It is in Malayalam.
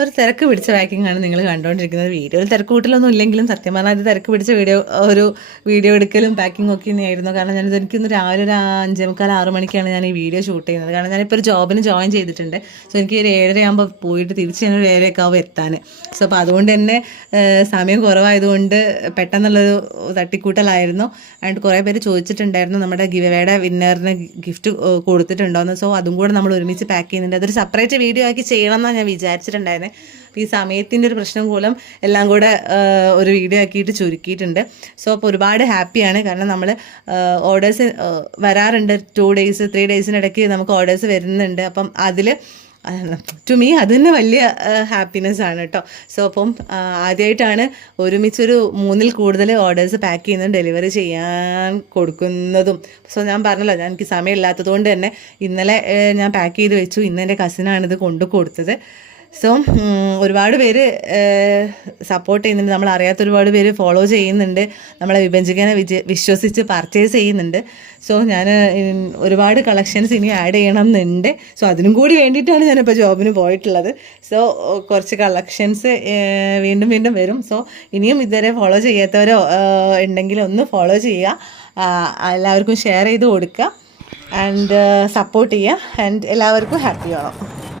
ഒരു തിരക്ക് പിടിച്ച പാക്കിങ്ങാണ് നിങ്ങൾ കണ്ടുകൊണ്ടിരിക്കുന്നത്. വീഡിയോയിൽ തിരക്ക് കൂട്ടലൊന്നും ഇല്ലെങ്കിലും സത്യം പറഞ്ഞാൽ അത് തിരക്ക് പിടിച്ച വീഡിയോ എടുക്കലും പാക്കിംഗ് ഒക്കെ തന്നെയായിരുന്നു. കാരണം എനിക്കിന്ന് രാവിലെ ഒരു 5:45-6 മണിക്കാണ് ഞാൻ ഈ വീഡിയോ ഷൂട്ട് ചെയ്യുന്നത്. കാരണം ഞാനിപ്പോൾ ഒരു ജോബിന് ജോയിൻ ചെയ്തിട്ടുണ്ട്. സോ എനിക്ക് ഒരു 7:30 ആകുമ്പോൾ പോയിട്ട് തിരിച്ച് ഞാൻ ഒരു 7:00 ആവും എത്താൻ. സോ അപ്പോൾ അതുകൊണ്ട് തന്നെ സമയം കുറവായതുകൊണ്ട് പെട്ടെന്നുള്ളൊരു തട്ടിക്കൂട്ടലായിരുന്നു. ആൻഡ് കുറേ പേര് ചോദിച്ചിട്ടുണ്ടായിരുന്നു നമ്മുടെ ഗിവവേയുടെ വിന്നറിന് ഗിഫ്റ്റ് കൊടുത്തിട്ടുണ്ടോയെന്ന്. സോ അതും കൂടെ നമ്മൾ ഒരുമിച്ച് പാക്ക് ചെയ്യുന്നുണ്ട്. അതൊരു സെപ്പറേറ്റ് വീഡിയോ ആക്കി ചെയ്യണം എന്നാണ് ഞാൻ വിചാരിച്ചിട്ടുണ്ടായിരുന്നത്. ഈ സമയത്തിൻ്റെ ഒരു പ്രശ്നം മൂലം എല്ലാം കൂടെ ഒരു വീഡിയോ ആക്കിയിട്ട് ചുരുക്കിയിട്ടുണ്ട്. സോ അപ്പോൾ ഒരുപാട് ഹാപ്പിയാണ്. കാരണം നമ്മൾ ഓർഡേഴ്സ് വരാറുണ്ട് 2 days 3 daysനിടയ്ക്ക് നമുക്ക് ഓർഡേഴ്സ് വരുന്നുണ്ട്. അപ്പം അതിൽ ടു മീ അത് തന്നെ വലിയ ഹാപ്പിനെസ് ആണ് കേട്ടോ. സോ അപ്പം ആദ്യമായിട്ടാണ് ഒരുമിച്ചൊരു 3-ൽ കൂടുതൽ ഓർഡേഴ്സ് പാക്ക് ചെയ്യുന്നതും ഡെലിവറി ചെയ്യാൻ കൊടുക്കുന്നതും. സോ ഞാൻ പറഞ്ഞല്ലോ, എനിക്ക് സമയമില്ലാത്തത് കൊണ്ട് തന്നെ ഇന്നലെ ഞാൻ പാക്ക് ചെയ്ത് വെച്ചു. ഇന്ന് എൻ്റെ കസിനാണിത് കൊണ്ടു കൊടുത്തത്. സോ ഒരുപാട് പേര് സപ്പോർട്ട് ചെയ്യുന്നുണ്ട്. നമ്മൾ അറിയാത്ത ഒരുപാട് പേര് ഫോളോ ചെയ്യുന്നുണ്ട്. നമ്മളെ വിഭജിക്കാനെ വിശ്വസിച്ച് പർച്ചേസ് ചെയ്യുന്നുണ്ട്. സോ ഞാൻ ഒരുപാട് കളക്ഷൻസ് ഇനി ആഡ് ചെയ്യണം എന്നുണ്ട്. സോ അതിനും കൂടി വേണ്ടിയിട്ടാണ് ഞാനിപ്പോൾ ജോബിന് പോയിട്ടുള്ളത്. സോ കുറച്ച് കളക്ഷൻസ് വീണ്ടും വരും. സോ ഇനിയും ഇതുവരെ ഫോളോ ചെയ്യാത്തവരോ ഉണ്ടെങ്കിൽ ഒന്ന് ഫോളോ ചെയ്യുക. എല്ലാവർക്കും ഷെയർ ചെയ്ത് കൊടുക്കുക ആൻഡ് സപ്പോർട്ട് ചെയ്യുക. ആൻഡ് എല്ലാവർക്കും ഹാപ്പി ആവണം.